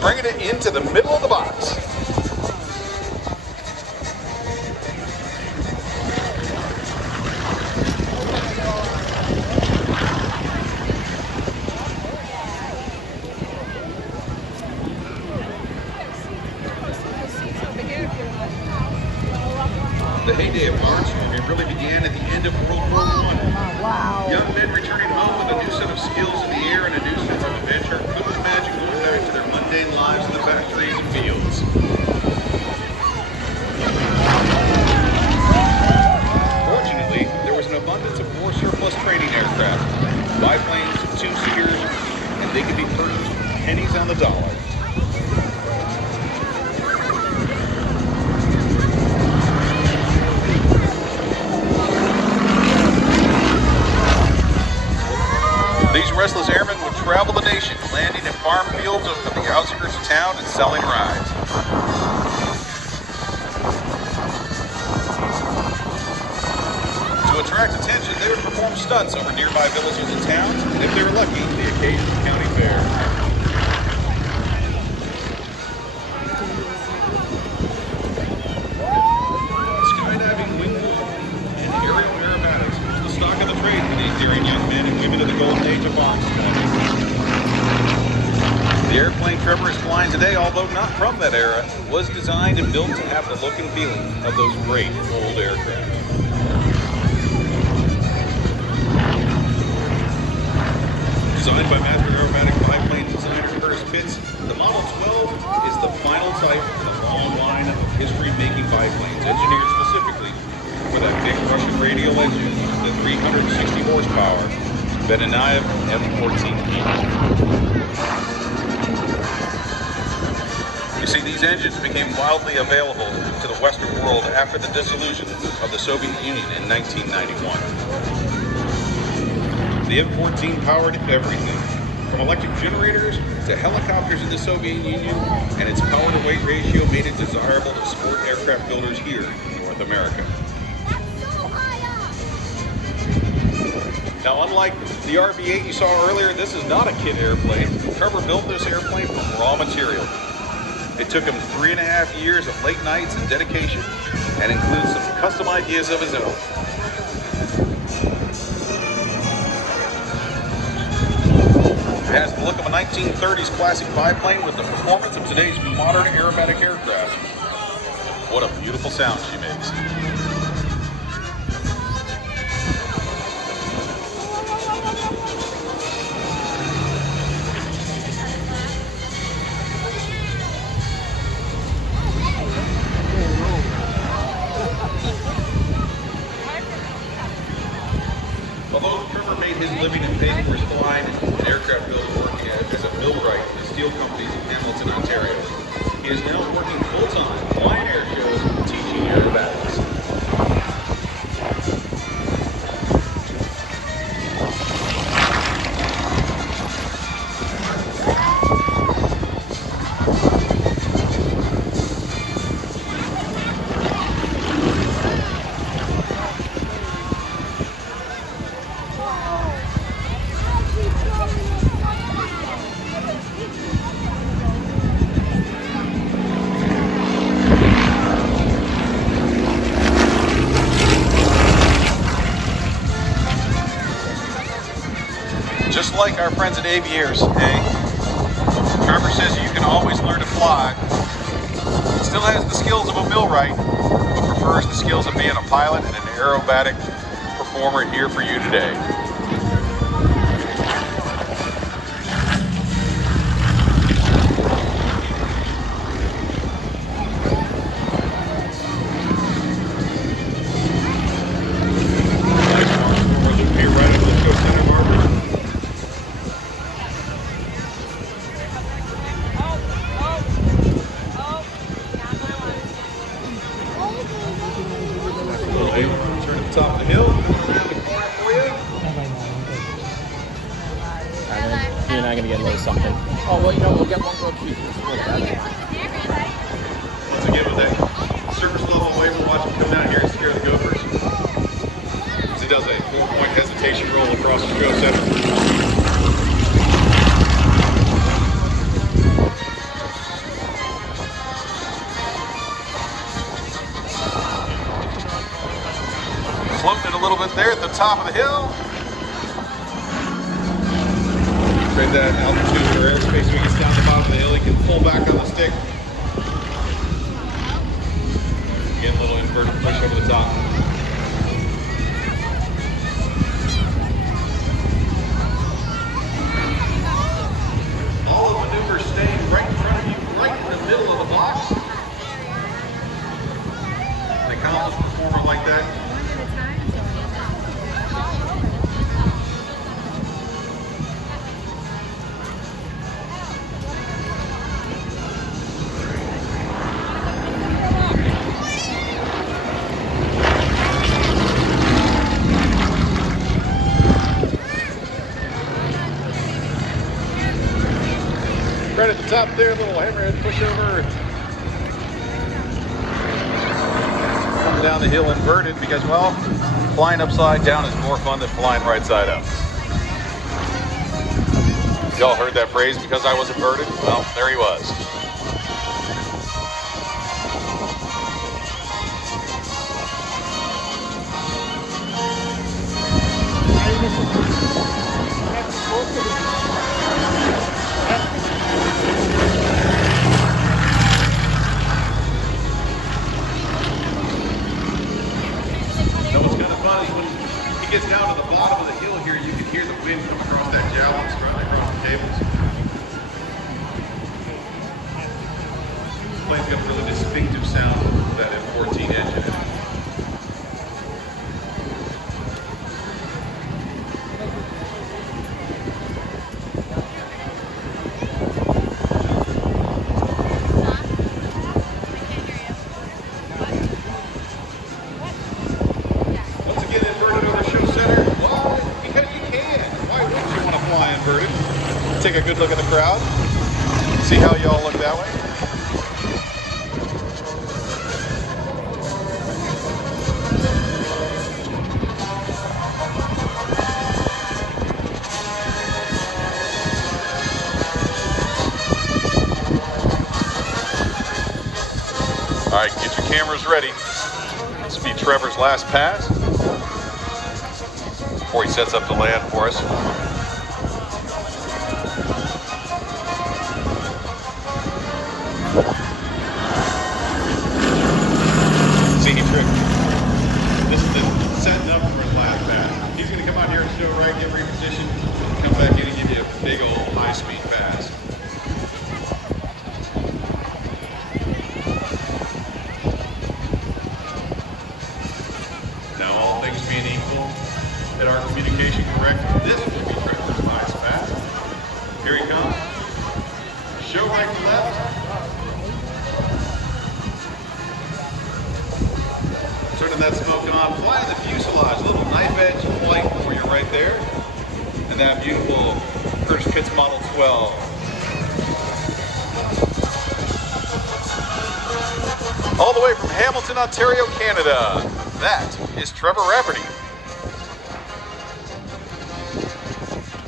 bringing it into the middle of the box. The heyday of barnstorming really began at the end of World War I. Wow. Young men returning home with a new set of skills in the air and a new sense of adventure couldn't imagine going back to their mundane lives in the factories and fields. Fortunately, there was an abundance of war surplus training aircraft, biplanes, two-seaters, and they could be purchased for pennies on the dollar. These restless airmen would travel the nation, landing in farm fields of the outskirts of town and selling rides. To attract attention, they would perform stunts over nearby villages and towns, and if they were lucky, the occasional county fair. Skydiving, wing and aerial aerobatics was the stock of the trade for these daring young men and women of the golden age of barnstorming. The airplane Trevor is flying today, although not from that era, was designed and built to have the look and feeling of those great old aircraft. Designed by master aerobatic biplane designer Curtis Pitts, the Model 12 is the final type in a long line of history-making biplanes, engineered specifically for that big Russian radial engine, the 360 horsepower Beninayev M14. You see, these engines became widely available to the Western world after the dissolution of the Soviet Union in 1991. The M14 powered everything, from electric generators to helicopters in the Soviet Union, and its power-to-weight ratio made it desirable to support aircraft builders here in North America. Now, unlike the RB-8 you saw earlier, this is not a kit airplane. Trevor built this airplane from raw material. It took him 3.5 years of late nights and dedication, and includes some custom ideas of his own. It has the look of a 1930s classic biplane with the performance of today's modern aerobatic aircraft. What a beautiful sound she makes. Although Trevor made his living and paid for his flying and aircraft builder working as a millwright in the steel companies in Hamilton, Ontario, he is now working full-time, flying air shows and teaching aerobatics. Just like our friends at Aviators, Trevor says you can always learn to fly. He still has the skills of a millwright, but prefers the skills of being a pilot and an aerobatic performer here for you today. Turn at the top of the hill, around the corner for you. You're not gonna get a little something. Oh well, you know we'll get one grilled cheese. Once again with that surface level wave, we'll watch him come down here and scare the gophers. As he does a 4-point hesitation roll across the show center. there at the top of the hill. Trade that altitude for airspace. When he gets down the bottom of the hill, he can pull back on the stick. Get a little inverted push over the top. All the maneuvers staying right in front of you, right in the middle of the box. An accomplished performer like that. Right at the top there, little hammerhead pushover. Coming down the hill inverted because, well, flying upside down is more fun than flying right side up. Y'all heard that phrase, because I was inverted? Well, there he was. Gets down to the bottom of the hill here, you can hear the wind come across that javelin, running across the cables. This plane's got a really distinctive sound with that F-14 engine in it. Take a good look at the crowd. See how y'all look that way. All right, get your cameras ready. This will be Trevor's last pass before he sets up to land for us. This is the setting up for his last pass. He's going to come out here and show right, get repositioned, and come back in and give you a big old high-speed pass. Now, all things being equal, and our communication correct, this will be Trevor's last pass. Here he comes. Show right to left. Turning that smoke on, flying the fuselage, little knife edge flight for you right there. And that beautiful Curtis Pitts Model 12. All the way from Hamilton, Ontario, Canada, that is Trevor Rafferty.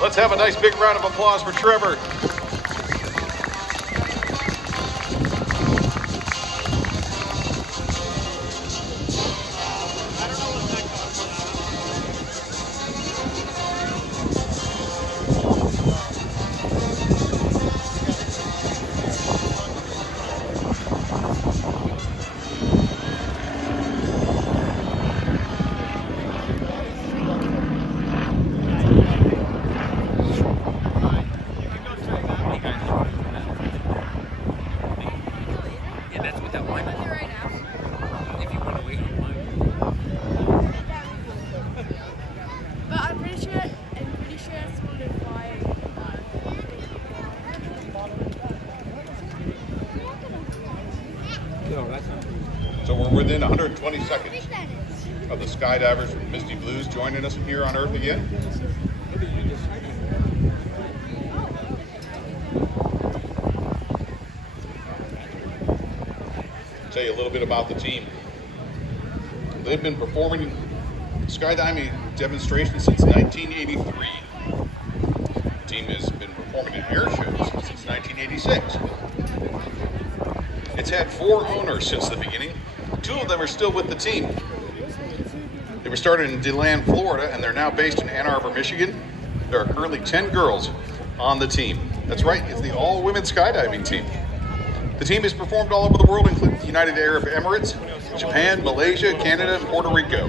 Let's have a nice big round of applause for Trevor. So we're within 120 seconds of the skydivers from Misty Blues joining us here on Earth again. Tell you a little bit about the team. They've been performing skydiving demonstrations since 1983. The team has been performing at airshows since 1986. It's had 4 owners since the beginning. 2 of them are still with the team. They were started in DeLand, Florida, and they're now based in Ann Arbor, Michigan. There are currently 10 girls on the team. That's right, it's the all-women skydiving team. The team has performed all over the world, including the United Arab Emirates, Japan, Malaysia, Canada, and Puerto Rico.